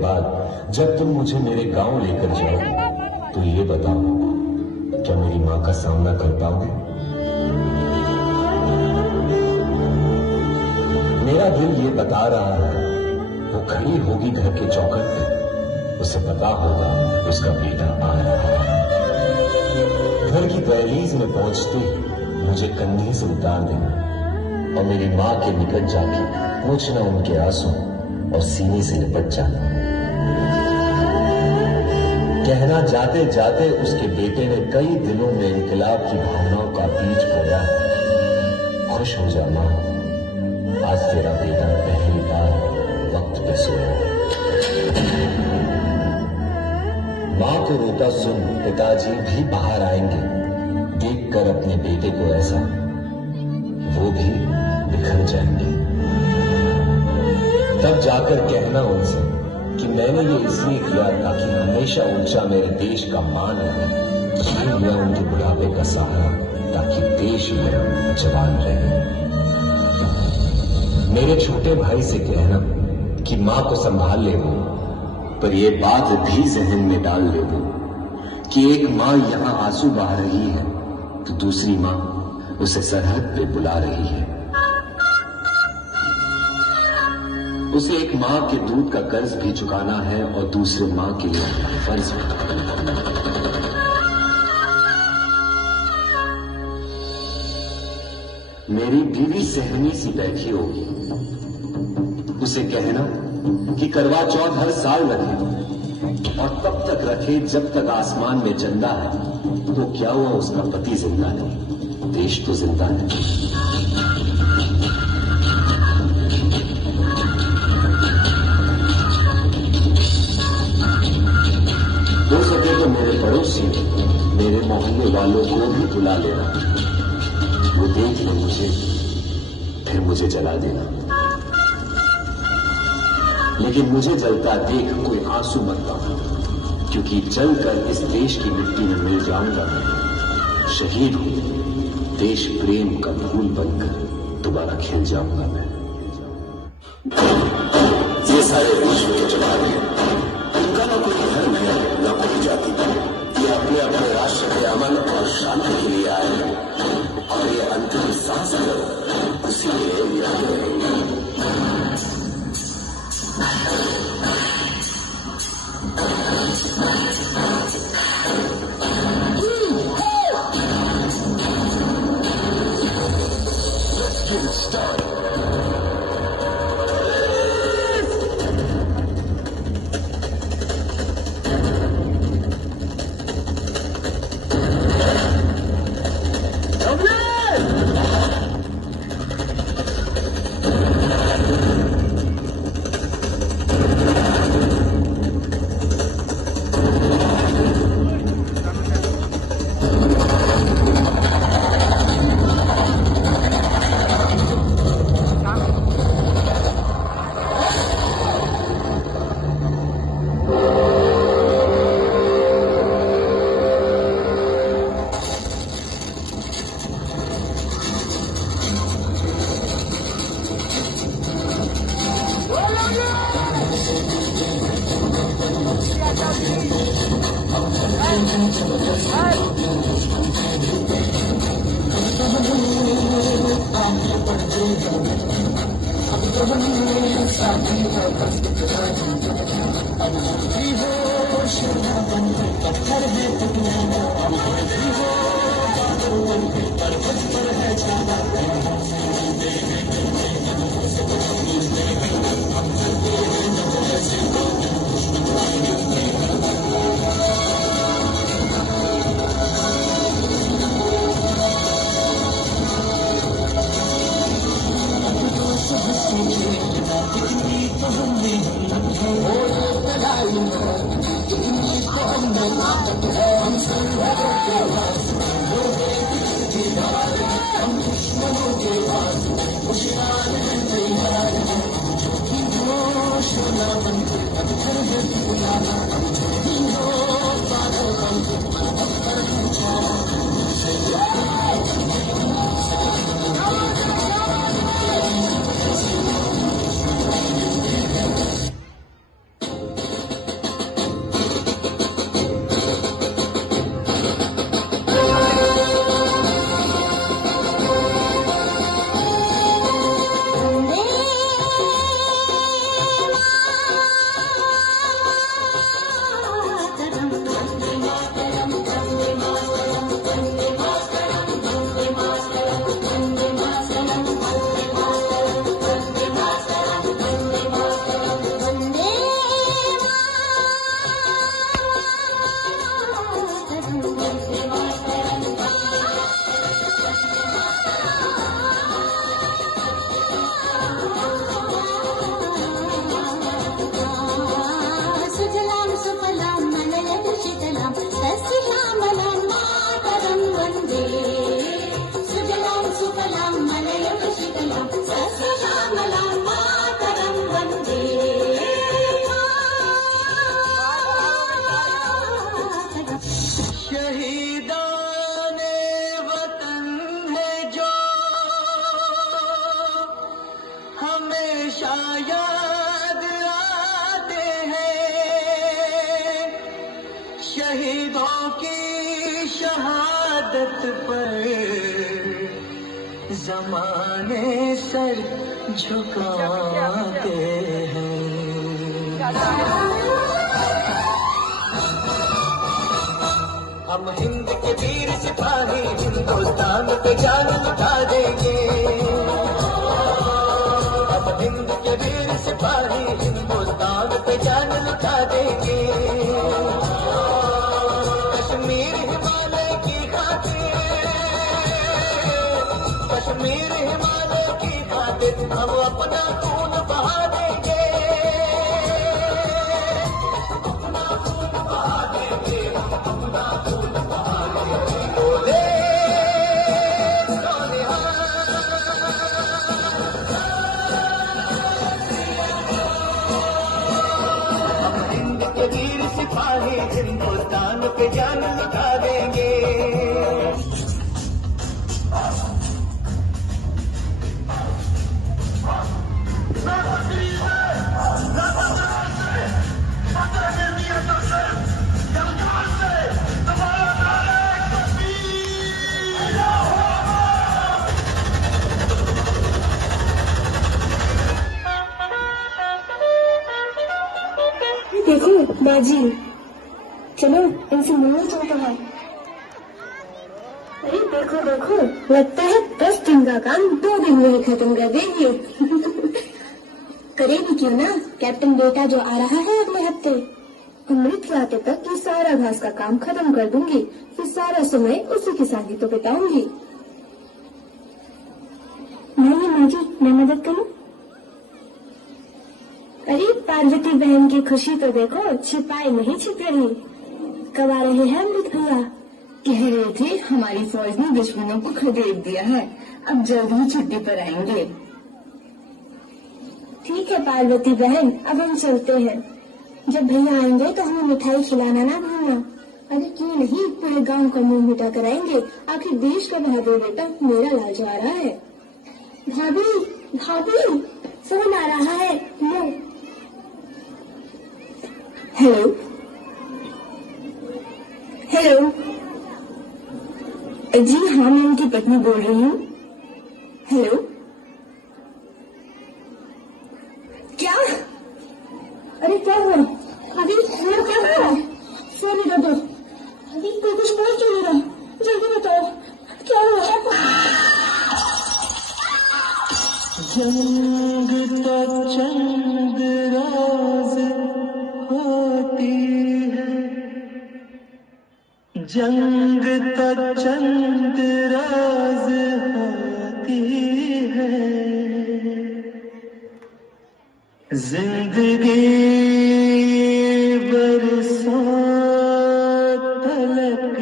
बाद जब तुम मुझे मेरे गांव लेकर जाओ तो ये बताओ, क्या मेरी मां का सामना कर पाओगे? मेरा दिल ये बता रहा है, वो खड़ी होगी घर के चौखट पे, उसे पता होगा उसका बेटा आ रहा है। घर की दहलीज में पहुंचते ही मुझे कंधे से उतार देना और मेरी मां के निकट जाके पोंछना उनके आंसू और सीने से लिपट जाना। कहना जाते जाते उसके बेटे ने कई दिनों में इनकलाब की भावनाओं का बीज बोया है। खुश हो जा मां, आज तेरा बेटा पहली बार वक्त पे सोया। मां को रोता सुन पिताजी भी बाहर आएंगे, देखकर अपने बेटे को ऐसा वो भी बिखर जाएंगे। तब जाकर कहना उनसे कि मैंने ये इसलिए किया ताकि हमेशा ऊंचा मेरे देश का मान रहे। ये लिया उनके बुढ़ापे का सहारा ताकि देश में जवान रहे। मेरे छोटे भाई से कहना कि मां को संभाल ले वो, पर ये बात भी जहन में डाल ले वो कि एक मां यहां आंसू बहा रही है तो दूसरी मां उसे सरहद पे बुला रही है। उसे एक मां के दूध का कर्ज भी चुकाना है और दूसरे मां के लिए फर्ज भी। मेरी बीवी सहमी सी बैठी होगी, उसे कहना कि करवा चौथ हर साल रखे और तब तक रखे जब तक आसमान में चंदा है। तो क्या हुआ उसका पति जिंदा है, देश तो जिंदा है। हो सके तो मेरे पड़ोसी, मेरे मोहल्ले वालों को भी बुला लेना, वो देख ले मुझे, फिर मुझे जला देना। लेकिन मुझे जलता देख कोई आंसू मत बहाना, क्योंकि जलकर इस देश की मिट्टी में मिल जाऊंगा मैं। शहीद हूं, देश प्रेम का फूल बनकर दोबारा खिल जाऊंगा मैं। ये सारे विश्व के जवान हैं, इनका ना कोई धर्म है ना कोई जाति। ये अपने अपने राष्ट्र के अमन और शांति के लिए आए हैं और ये अंतिम सांस तक उसी के लिए आगे रहेंगे। Let's get it started. शहादत पर जमाने सर झुकाते हैं। हम हिंद के वीर सिपाही हिंदुस्तान पे जान लुटा देंगे। हम हिंद के वीर सिपाही हिंदुस्तान पे जान लुटा देंगे। कश्मीर हिमालय की खातिर, कश्मीर हिमालय की खातिर हम अपना खून बहा देंगे। अपना खून बहा देंगे, अपना खून बहा देंगे। बोले सोनिया हम हिंद के वीर सिपाही हिंदुस्तान पे जान लुटा देंगे। देखो बाजी, चलो इनसे मिलने चलते हैं। अरे देखो देखो, लगता है 10 दिन का काम 2 दिन में ही खत्म कर देंगे। करेगी क्यों ना, कैप्टन बेटा जो आ रहा है अगले हफ्ते। अमृत लाते तक ये सारा घास का काम खत्म कर दूंगी, फिर सारा समय उसी के साथ ही तो बिताऊंगी। नहीं माँ जी, मैं मदद करूँ? अरे पार्वती बहन की खुशी तो देखो, छिपाए नहीं छिप रही। कब आ रहे हैं अमृत भैया? कह रहे थे हमारी फौज ने दुश्मनों को खदेड़ दिया है, अब जल्द ही छुट्टी पर आएंगे। ठीक है पार्वती बहन, अब हम चलते हैं। जब भैया आएंगे तो हमें मिठाई खिलाना ना भूलना। अरे क्यों नहीं, पूरे गांव का मुंह मिठा कराएंगे। आखिर देश का बहादुर बेटा मेरा लाज आ रहा है। भाभी भाभी, फोन आ रहा है, लो। हेलो हेलो, जी हाँ, मैं उनकी पत्नी बोल रही हूँ। हेलो, क्या? अरे क्या हुआ? अभी मेरा क्या हुआ? सॉरी दादा, अभी कोई कुछ बोल क्यों नहीं रहा? जल्दी बताओ क्या हुआ? जंग तो चंद राज होती है, जंग तो चंद राज होती है। जिंदगी बरसों तलक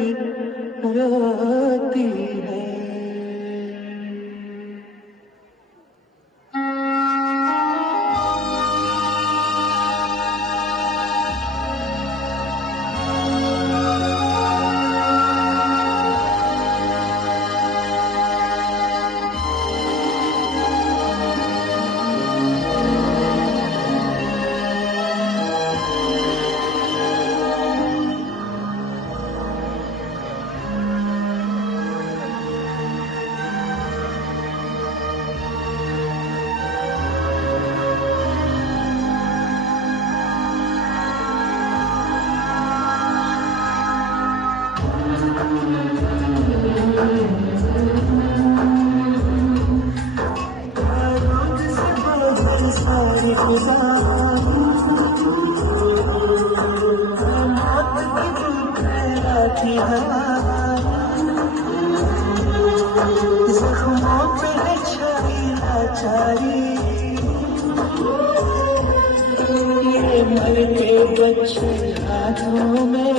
रोती है। जख्मों पे छाई लाचारी, ये मर के बच्चे हाथों में,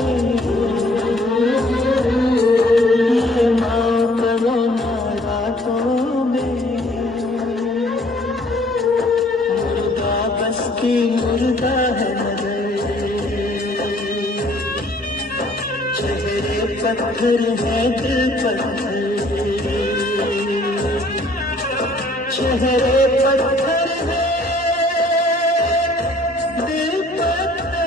ये माँ का रोना रातों में। मुर्दा बस्ती मुर्दा है नजर, चेहरे पत्थर है दिल पत्थर, चेहरे पत्थर है दिल पत्थर।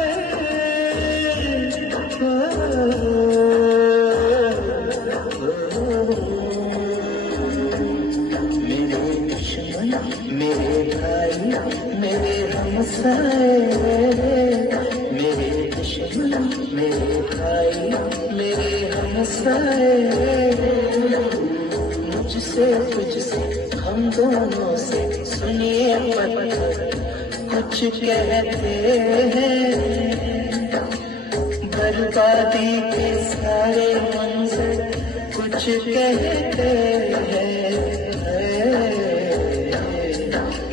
हमसाए, मेरे दुश्मन मेरे भाई मेरे हमसाए, मुझसे तुझसे हम दोनों से सुनिए पत्थर कुछ कहते हैं, बर्बादी के सारे मंजर कुछ कहते हैं,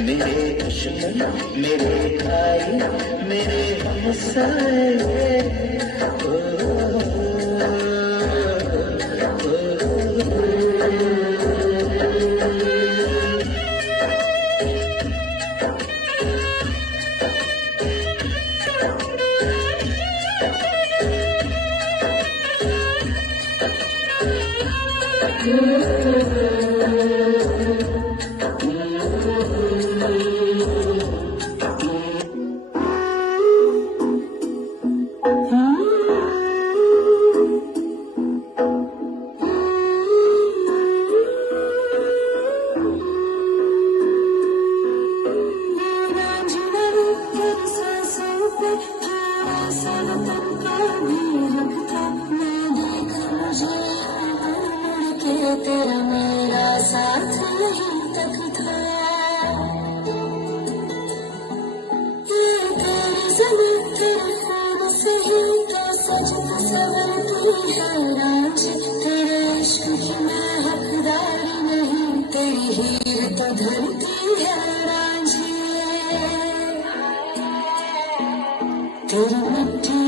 मेरे दुश्मन मेरे भाई मेरे हमसाए। तेरा मेरा साथ नहीं तक था, ये तेरी ज़मीं तेरे खून से ही तो सच तस्वर की है राज, तेरे इश्क की मैं हकदार नहीं, तेरी हीर तो धरती है रांझी, तेरी मिट्टी